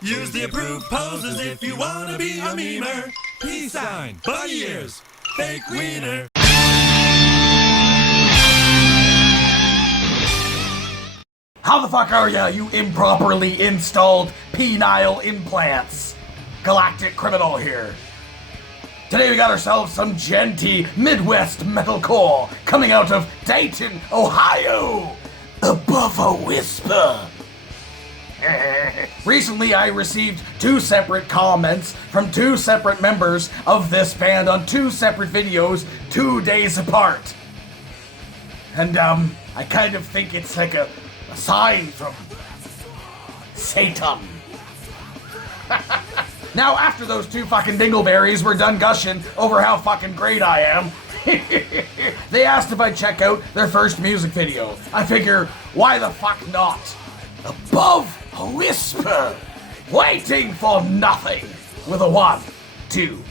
Use the approved poses if you want to be a memer. Peace sign, bunny ears, fake wiener. How the fuck are ya, you improperly installed penile implants? Galactic Criminal here. Today we got ourselves some genty Midwest metalcore coming out of Dayton, Ohio. Above a Whisper. Recently I received 2 separate comments from 2 separate members of this band on 2 separate videos 2 days apart. And I kind of think it's like a sign from Satan. Now, after those 2 fucking dingleberries were done gushing over how fucking great I am, they asked if I'd check out their first music video. I figure, why the fuck not? Above a Whisper, waiting for nothing, with a 1, 2.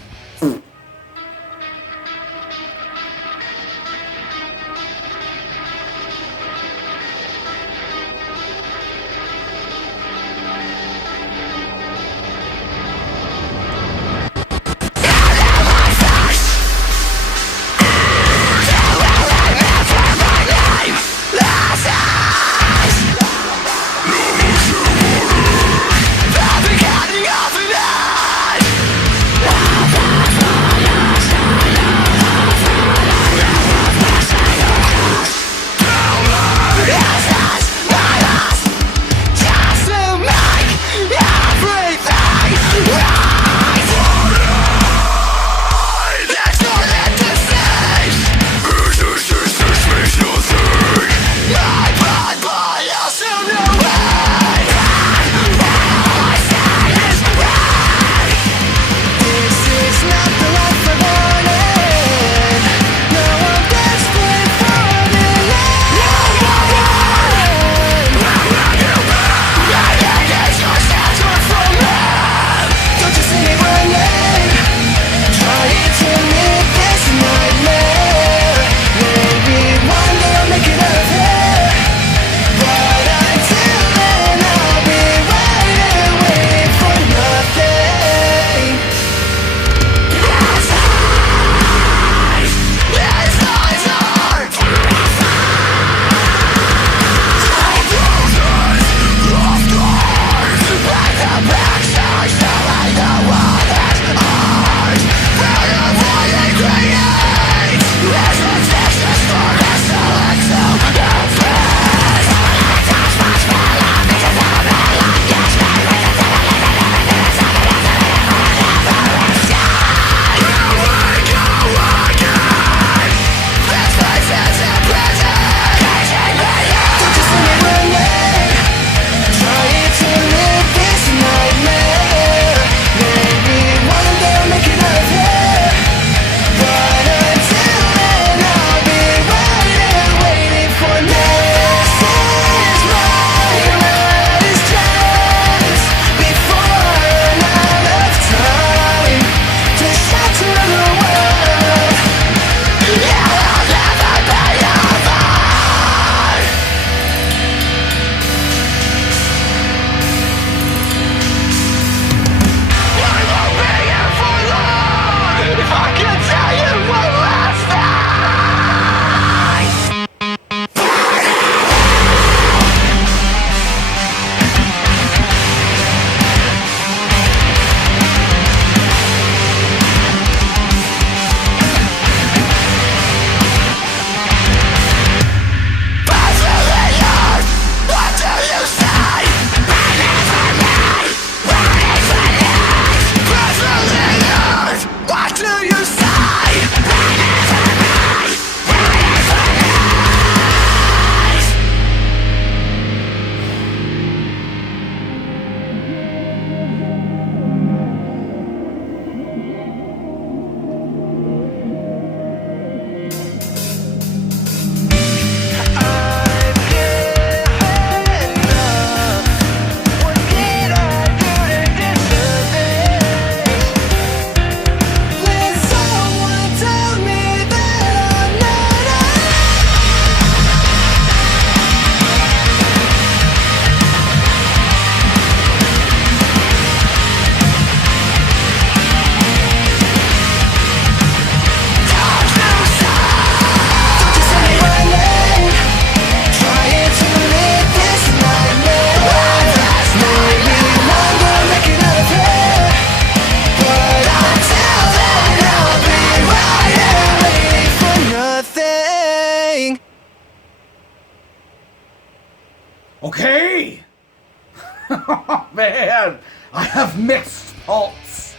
man, I have mixed thoughts.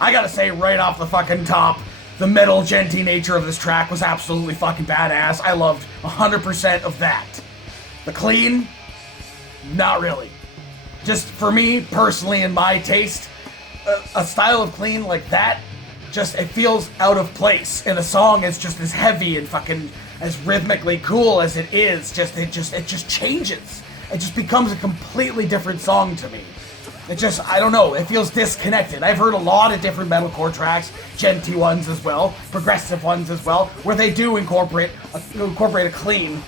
I gotta say right off the fucking top, the metal djenty nature of this track was absolutely fucking badass. I loved 100% of that. The clean, not really. Just for me, personally, in my taste, a style of clean like that, just, it feels out of place in a song as just as heavy and fucking as rhythmically cool as it is. It just changes. It just becomes a completely different song to me. It just, I don't know, it feels disconnected. I've heard a lot of different metalcore tracks, djenty ones as well, progressive ones as well, where they do incorporate a clean,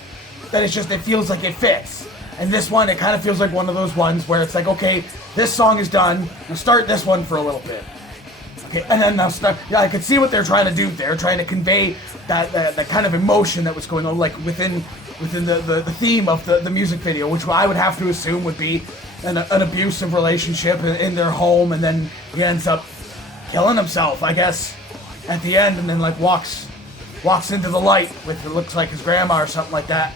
that it's just, it feels like it fits. And this one, it kind of feels like one of those ones where it's like, okay, this song is done, now start this one for a little bit. Okay, and then now start, yeah, I could see what they're trying to do there, trying to convey that kind of emotion that was going on, like within the theme of the music video, which I would have to assume would be an abusive relationship in their home, and then he ends up killing himself, I guess, at the end, and then like walks into the light with, it looks like his grandma or something like that.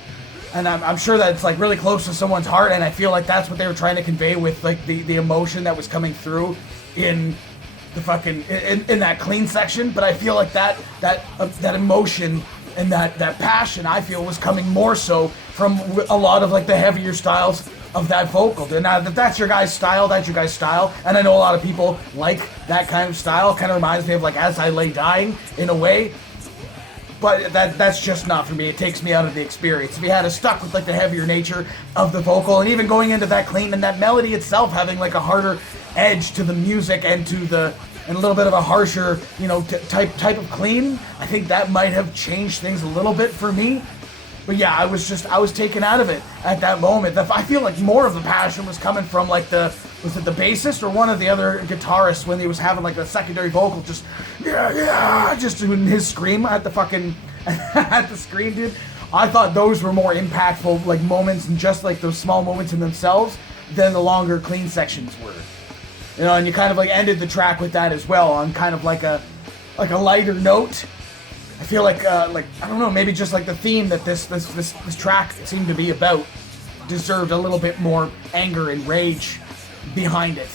And I'm sure that it's like really close to someone's heart, and I feel like that's what they were trying to convey with like the emotion that was coming through in the fucking in that clean section. But I feel like that emotion and that passion, I feel, was coming more so from a lot of like the heavier styles of that vocal. Now, if that's your guys' style, that's your guys' style. And I know a lot of people like that kind of style. Kind of reminds me of like As I Lay Dying in a way. But that's just not for me. It takes me out of the experience. If you had stuck with like the heavier nature of the vocal, and even going into that clean, and that melody itself having like a harder edge to the music and a little bit of a harsher, you know, type of clean, I think that might have changed things a little bit for me. But yeah, I was taken out of it at that moment. I feel like more of the passion was coming from like was it the bassist or one of the other guitarists when he was having like the secondary vocal, just just doing his scream at the fucking at the screen, dude. I thought those were more impactful like moments, and just like those small moments in themselves, than the longer clean sections were. You know, and you kind of like ended the track with that as well, on kind of like a lighter note. I feel like I don't know, maybe just like the theme that this track seemed to be about deserved a little bit more anger and rage behind it.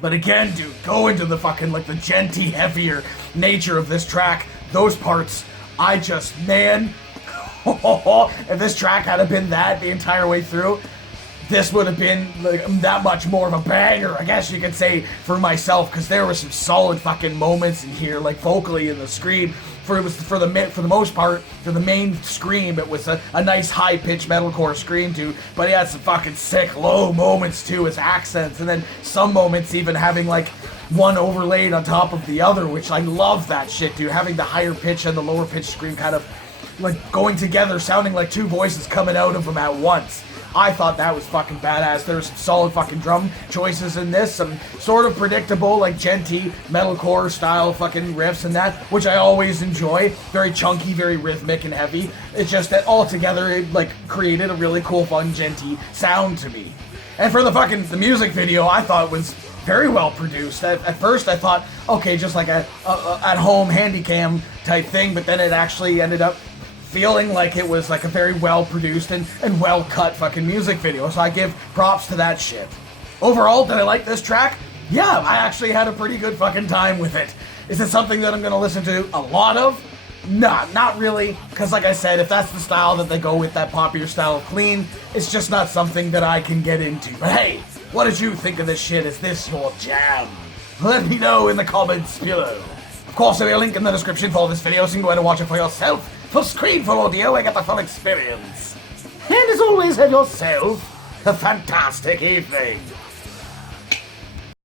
But again, dude, go into the fucking like the djenty, heavier nature of this track. Those parts, I just, man, if this track had been that the entire way through, this would have been like that much more of a banger, I guess you could say, for myself, because there were some solid fucking moments in here, like vocally in the scream. For the most part, for the main scream, it was a nice high-pitched metalcore scream too, but he had some fucking sick low moments too as accents, and then some moments even having like one overlaid on top of the other, which I love that shit, dude. Having the higher pitch and the lower pitch scream kind of like going together, sounding like two voices coming out of them at once. I thought that was fucking badass. There were some solid fucking drum choices in this, some sort of predictable, like djenty, metalcore style fucking riffs and that, which I always enjoy. Very chunky, very rhythmic and heavy. It's just that all together it like created a really cool, fun, djenty sound to me. And for the music video, I thought it was very well produced. At first I thought, okay, just like a at-home handycam type thing, but then it actually ended up feeling like it was like a very well produced and well cut fucking music video, so I give props to that shit. Overall, did I like this track? Yeah, I actually had a pretty good fucking time with it. Is it something that I'm gonna listen to a lot of? Nah, not really, because like I said, if that's the style that they go with, that popular style of clean, it's just not something that I can get into. But hey, what did you think of this shit? Is this your jam? Let me know in the comments below. Of course, there'll be a link in the description for this video, so you can go ahead and watch it for yourself. For Screenful Audio, I get the full experience. And as always, have yourself a fantastic evening.